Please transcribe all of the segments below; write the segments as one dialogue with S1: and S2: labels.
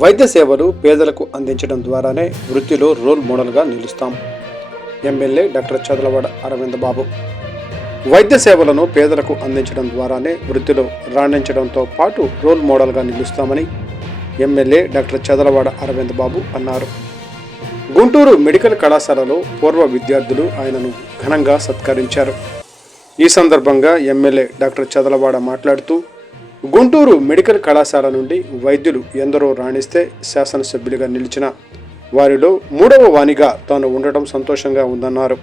S1: వైద్య సేవలు పేదలకు అందించడం ద్వారానే వృత్తిలో రోల్ మోడల్గా నిలుస్తాం. ఎమ్మెల్యే డాక్టర్ చదలవాడ అరవింద్ బాబు వైద్య సేవలను పేదలకు అందించడం ద్వారానే వృత్తిలో రాణించడంతో పాటు రోల్ మోడల్గా నిలుస్తామని ఎమ్మెల్యే డాక్టర్ చదలవాడ అరవింద్ బాబు అన్నారు. గుంటూరు మెడికల్ కళాశాలలో పూర్వ విద్యార్థులు ఆయనను ఘనంగా సత్కరించారు. ఈ సందర్భంగా ఎమ్మెల్యే డాక్టర్ చదలవాడ మాట్లాడుతూ గుంటూరు మెడికల్ కళాశాల నుండి వైద్యులు ఎందరో రాణిస్తే శాసనసభ్యులుగా నిలిచిన వారిలో మూడవ వాణిగా తాను ఉండటం సంతోషంగా ఉందన్నారు.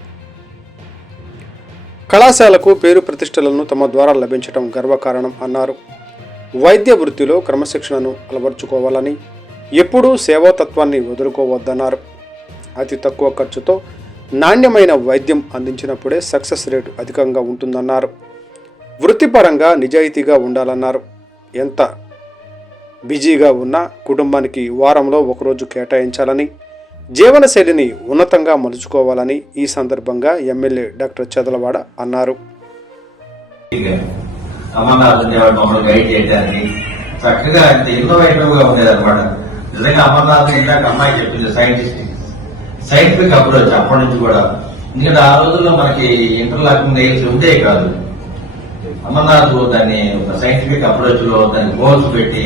S1: కళాశాలకు పేరు ప్రతిష్టలను తమ ద్వారా లభించడం గర్వకారణం అన్నారు. వైద్య వృత్తిలో క్రమశిక్షణను అలవర్చుకోవాలని ఎప్పుడూ సేవాతత్వాన్ని వదులుకోవద్దన్నారు. అతి తక్కువ ఖర్చుతో నాణ్యమైన వైద్యం అందించినప్పుడే సక్సెస్ రేటు అధికంగా ఉంటుందన్నారు. వృత్తిపరంగా నిజాయితీగా ఉండాలన్నారు. ఎంత బిజీగా ఉన్నా కుటుంబానికి వారంలో ఒకరోజు కేటాయించాలని జీవనశైలిని ఉన్నతంగా మలుచుకోవాలని ఈ సందర్భంగా ఎమ్మెల్యే డాక్టర్ చదలవాడ అన్నారు.
S2: అమర్నాథ్ ఉండేవాడు మమ్మల్ని గైడ్ చేయడానికి చక్కగా అంటే ఇన్నోవేటివ్గా ఉండేది అనమాట నిజంగా అమర్నాథ్ ఇందాక అమ్మాయి చెప్పింది సైంటిస్ట్ సైంటిఫిక్ అప్రోచ్ అప్పటి నుంచి కూడా. ఎందుకంటే ఆ రోజుల్లో మనకి ఇంటర్లాకింగ్ నెయిల్స్ ఉండే కాదు. అమర్నాథ్ దాన్ని ఒక సైంటిఫిక్ అప్రోచ్లో దాన్ని గోల్స్ పెట్టి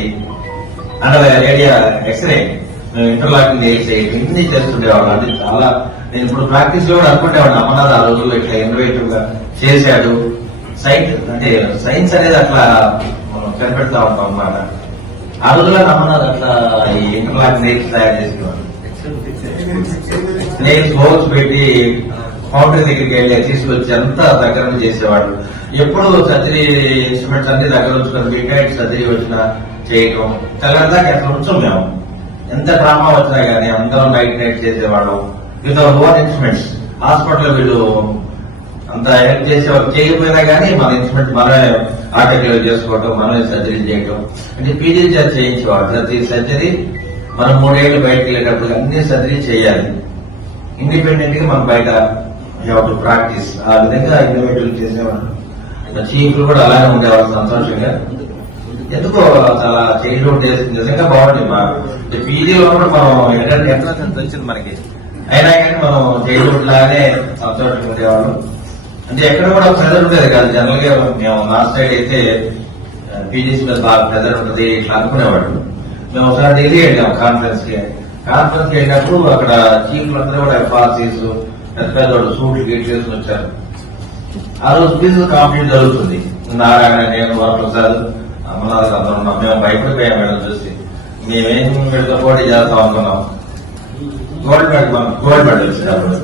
S2: అండ్ రేడియా ఎక్స్రే ఇంటర్లాకింగ్ నెయిల్స్ ఇన్ని చేస్తుండేవాడు అది చాలా నేను ఇప్పుడు ప్రాక్టీస్లో కూడా అనుకునేవాడు అమర్నాథ్ ఆ రోజుల్లో ఇట్లా ఇన్నోవేటివ్గా చేశాడు. సైన్స్ అంటే సైన్స్ అనేది అట్లా మనం కనిపెడతా ఉంటాం అన్నమాట. ఆ రోజుల్లో అమర్నాథ్ అట్లా ఈ ఇంటర్లాక్ నెయిల్స్ తయారు చేసేవాడు. నెయిల్స్ హోల్స్ పెట్టి ఫౌంటైన్ దగ్గరికి వెళ్ళి తీసుకొచ్చి అంతా దగ్గర చేసేవాడు. ఎప్పుడు సర్జరీ ఇన్స్ట్రుమెంట్స్ అన్ని దగ్గర ఉంచుకొని బిగ్ సర్జరీ వచ్చినా చేయటం. తెల్లందాక అట్లా ఉంచాం మేము. ఎంత డ్రామా వచ్చినా గానీ అందరం నైట్ నైట్ చేసేవాళ్ళం. With our own instruments. Hospital వీళ్ళు అంత హెల్ప్ చేసేవాళ్ళు చేయకపోయినా కానీ మన ఇన్స్ట్రుమెంట్ మనమే ఆటోగ్రాఫ్ చేసుకోవటం మనమే సర్జరీ చేయటం. అంటే పీజీ చేయించేవాడు. ప్రతి సర్జరీ మనం మూడేళ్ళు బయటకు వెళ్ళేటప్పుడు అన్ని సర్జరీ చేయాలి. ఇండిపెండెంట్గా మనం బయట హ్యావ్ టు ప్రాక్టీస్ ఆ విధంగా ఇన్నోవేటివ్ చేసేవాడు చీఫ్లు కూడా అలానే ఉండేవాళ్ళు సంతోషంగా. ఎందుకో చాలా చైల్డ్హుడ్ డేస్ నిజంగా బాగుంది మా పీజీలో కూడా మనం ఏంటంటే ఎంత తెలిసింది మనకి. అయినా కానీ మనం చైల్డ్హుడ్ లాగానే సంతోషంగా ఉండేవాళ్ళం. అంటే ఎక్కడ కూడా ప్రెజర్ ఉండేది కాదు. జనరల్గా మేము లాస్ట్ సైడ్ అయితే పీజీస్ మీద బాగా ప్రెజర్ ఉంటుంది ఇట్లా అనుకునేవాడు మేము ఒకసారి ఢిల్లీ వెళ్ళాం కాన్ఫరెన్స్కి. కాన్ఫరెన్స్కి వెళ్ళినప్పుడు అక్కడ చీఫ్లు అందరూ కూడా ఎఫ్ఆర్సీస్ పెద్ద పెద్ద వాళ్ళు సూట్లు గేట్ చేసుకుని వచ్చారు. ఆ రోజు ఫీజు కాంప్లీట్ జరుగుతుంది. నారాయణ నేను వరప్రసాద్ అమరనాథ్ అందరూ ఉన్నాం. మేము భయపడిపోయాం మేడం చూసి. మేమేం వీళ్ళతో పోటీ చేస్తాం అనుకున్నాం. గోల్డ్ మెడల్ మనం గోల్డ్ మెడల్ వచ్చినప్పుడు.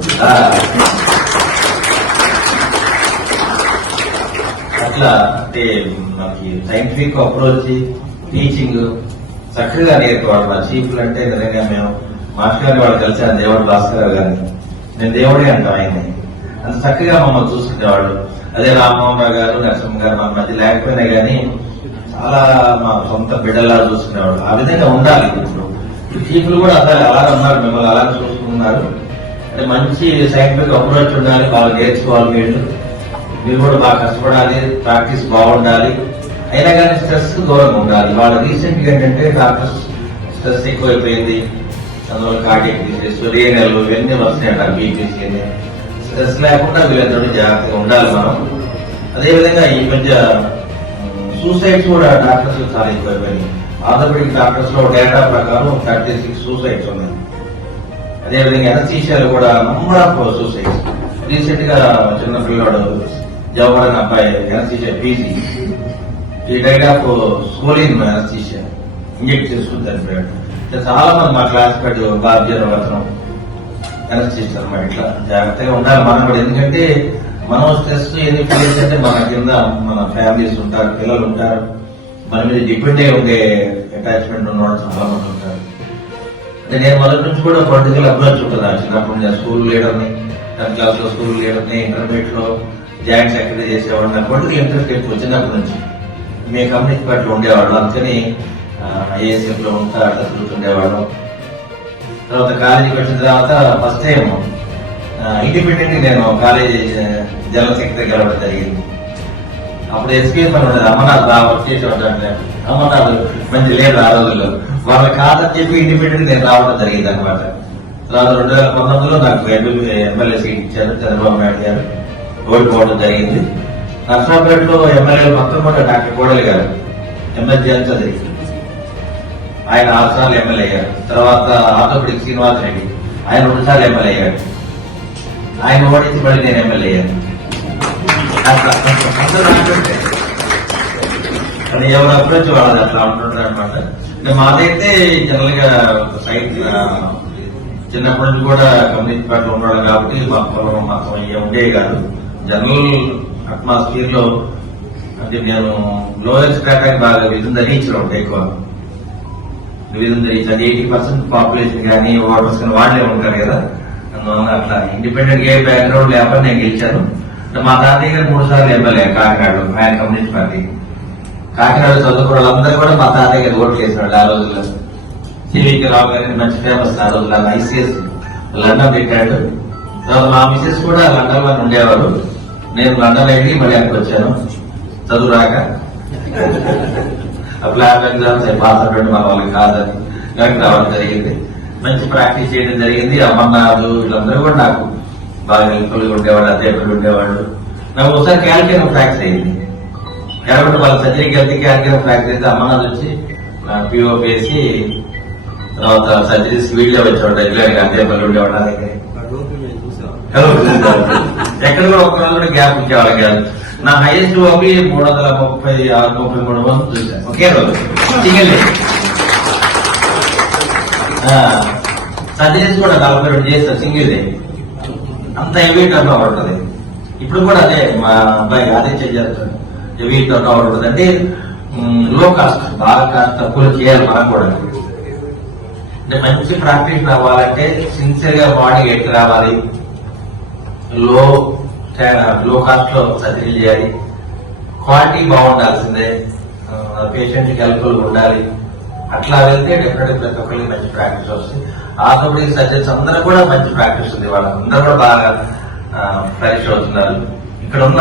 S2: అట్లా అంటే మనకి సైంటిఫిక్ అప్రోచ్ టీచింగ్ చక్కగా నేర్పేవాడు మా చీఫ్లు అంటే నిజంగా మేము మాస్టర్ గారిని వాళ్ళు కలిసాను దేవుడు భాస్కర్ గారిని. నేను దేవుడే అంటాం ఆయన్ని. అంత చక్కగా మమ్మల్ని చూసుకునేవాళ్ళు. అదే రామ్మోహన్ రావు గారు నరసింహ గారు మన మధ్య లేకపోయినా కానీ చాలా మా సొంత బిడ్డలా చూసుకునేవాడు ఆ విధంగా ఉండాలి ఇప్పుడు. చీఫ్లు కూడా అలా ఉన్నారు మిమ్మల్ని అలా చూసుకున్నారు అంటే మంచి సైంటిఫిక్ అప్రోచ్ ఉండాలి వాళ్ళు నేర్చుకోవాలి వీళ్ళు మీరు కూడా బాగా కష్టపడాలి ప్రాక్టీస్ బాగుండాలి. అయినా కానీ స్ట్రెస్ దూరంగా ఉండాలి. వాళ్ళ రీసెంట్గా ఏంటంటే డాక్టర్స్ స్ట్రెస్ ఎక్కువైపోయింది. అందువల్ల కార్డియక్ డిసీజ్ రేనలు ఇవన్నీ వస్తాయంట బీపీసీ స్ట్రెస్ లేకుండా వీళ్ళందరూ జాగ్రత్తగా ఉండాలి మనం. అదేవిధంగా ఈ మధ్య సూసైడ్స్ కూడా డాక్టర్స్ చాలా ఎక్కువైపోయినాయి. ఆర్థోపెడిక్ డాక్టర్స్లో డేటా ప్రకారం థర్టీ సిక్స్ సూసైడ్స్ ఉన్నాయి. అదేవిధంగా ఎనసీషియాలు కూడా నంబర్ ఆఫ్ సూసైడ్స్ రీసెంట్గా చిన్న పిల్లవాడు జవహర్ అబ్బాయి ఎనసీషియా పీజీ ఈ died of scoline anaesthesia inject చేసుకుని చనిపోయాడు. చాలా మంది మా క్లాస్ పెట్టి మాత్రం వచనం ఎనస్థీషియా అన్నమాట ఇట్లా జాగ్రత్తగా ఉండాలి మనం కూడా. ఎందుకంటే మనం స్ట్రెస్ ఎన్ని ఫీలింగ్స్ అంటే మన కింద మన ఫ్యామిలీస్ ఉంటారు పిల్లలు ఉంటారు. మన మీద డిపెండ్ అయి ఉండే అటాచ్మెంట్ ఉన్నవాళ్ళు చాలా మంది ఉంటారు. అంటే నేను మొదటి నుంచి కూడా పొలిటికల్ అప్రోచ్ ఉంటుంది చిన్నప్పుడు నేను స్కూల్ లీడర్ని టెన్త్ క్లాస్లో స్కూల్ లీడర్ని ఇంటర్మీడియట్లో జాయింట్ సెక్రటరీ చేసేవాడు నాకు పొలిటికల్ ఇంట్రెస్ట్ ఎక్కువ. చిన్నప్పటి నుంచి. మీ కమ్యూనిటీ పార్టీలో ఉండేవాడు అందుకని ఏఎస్ఎఫ్లో ఉంటా అట్లా తిరుగుతుండేవాడు తర్వాత కాలేజీకి వచ్చిన తర్వాత ఫస్ట్ టైం ఇండిపెండెంట్ నేను కాలేజీ జనరల్ సెక్రటరీ గెలవడం జరిగింది. అప్పుడు ఎస్పీఎస్ అని ఉండేది. అమర్నాథ్ బాగా వర్క్ చేసేవాడు అమర్నాథ్ మంచి లేదు ఆ రోజుల్లో. వాళ్ళ కాదని చెప్పి ఇండిపెండెంట్ నేను రావడం జరిగింది అనమాట తర్వాత రెండు వేల పంతొమ్మిదిలో నాకు ఎమ్మెల్యే సీట్ ఇచ్చారు చంద్రబాబు నాయుడు గారు. ఓడిపోవడం జరిగింది. నర్సాపేటలో ఎమ్మెల్యే మొత్తం కూడా డాక్టర్ కోడలి గారు ఎమ్మెల్యే చదివి ఆయన ఆరు సార్లు ఎమ్మెల్యే అయ్యారు తర్వాత ఆతోపడి శ్రీనివాస్ రెడ్డి ఆయన రెండు సార్లు ఎమ్మెల్యే అయ్యాడు. ఆయన ఓడించి మళ్ళీ నేను ఎమ్మెల్యే అయ్యాను. అది ఎవరు అప్రోచ్ వాళ్ళది అట్లా ఉంటుంటారు అనమాట మాదైతే జనరల్గా సైట్ చిన్నప్పటి నుంచి కూడా కమ్యూనిస్ట్ పార్టీలో ఉండడం కాబట్టి మా పొలం మాత్రం ఇవి ఉండేవి కాదు. జనరల్ అట్మాస్ఫియర్లో అంటే నేను లోయర్ స్ట్రాటాకి బాగా విధంగా ధరించడం ఉంటాయి ఎక్కువ. విధంగా రీచ్ ఎయిటీ పర్సెంట్ పాపులేషన్ కానీ ఓటర్స్ కానీ వాళ్ళే ఉంటారు కదా? అందువల్ల అట్లా ఇండిపెండెంట్ ఏ బ్యాక్గ్రౌండ్ లేకపోతే నేను గెలిచాను. మా తాతయ్య గారు మూడు సార్లు ఎమ్మెల్యే కాకినాడ ఆయన కమ్యూనిస్ట్ పార్టీ. కాకినాడ చదువుకున్న వాళ్ళందరూ కూడా మా తాతయ్య గారు ఓట్లు చేసినాడు ఆ రోజుల్లో. సివికి రావు గారికి మంచి ఫేమస్ ఆ రోజుల్లో ఐసీఎస్ లండన్ పెట్టాడు. తర్వాత మా మిసెస్ కూడా లండన్లో ఉండేవారు. నేను లండన్ వెళ్ళి మళ్ళీ అక్కడికి వచ్చాను. చదువు రాక. ప్లాన్ ఎగ్జామ్స్ పాస్ అవ్వడం మన వాళ్ళకి కాదని నాకు రావడం జరిగింది. మంచి ప్రాక్టీస్ చేయడం జరిగింది. అమర్నాథ్ వీళ్ళందరూ కూడా నాకు బాగా హెల్ప్ఫుల్గా ఉండేవాళ్ళు అధ్యాపకులు ఉండేవాళ్ళు. నాకు ఒకసారి క్యాల్కియం ఫ్రాక్చర్ అయింది. కాబట్టి వాళ్ళ సర్జరీకి వెళ్తే క్యాల్కియం ఫ్రాక్చర్ అయితే అమర్నాథ్ వచ్చి పిఓపి వేసి తర్వాత సర్జరీస్ వీళ్ళే వచ్చేవాడు రెగ్యులర్గా అధ్యాపకులు ఉండేవాళ్ళు. ఎక్కడ కూడా ఒక్క రోజు కూడా గ్యాప్ ఇచ్చేవాళ్ళకి కాదు. నా హైయెస్ట్ ఓపీ మూడు వందల ముప్పై ఆరు ముప్పై మూడు మంది చూశాను. ఒకే రోజు. సింగిల్ సజెస్ట్ కూడా నలభై రెండు చేస్తారు సింగిల్ డే అంత హెవీ టర్న్ ఓవర్ ఉంటుంది. ఇప్పుడు కూడా అదే మా అబ్బాయి అదే చేస్తాడు హెవీ టర్న్ ఓవర్ ఉంటుంది. అంటే లో కాస్ట్ బాగా కాస్ట్ తక్కువ చేయాలి మనం కూడా. అంటే మంచి ప్రాక్టీస్ రావాలంటే సిన్సియర్గా బాడీ ఎట్టు రావాలి. లో లో కాస్ట్లో సర్జరీ చేయాలి. క్వాలిటీ బాగుండాల్సిందే. పేషెంట్కి హెల్ప్ఫుల్ ఉండాలి. అట్లా వెళ్తే డెఫినెట్ ప్రతి ఒక్కరికి మంచి ప్రాక్టీస్ వస్తుంది. ఆర్థోపెడిక్ సర్జన్స్ అందరూ కూడా మంచి ప్రాక్టీస్ ఉంది. వాళ్ళందరూ కూడా బాగా పరీక్ష అవుతున్నారు. ఇక్కడ ఉన్న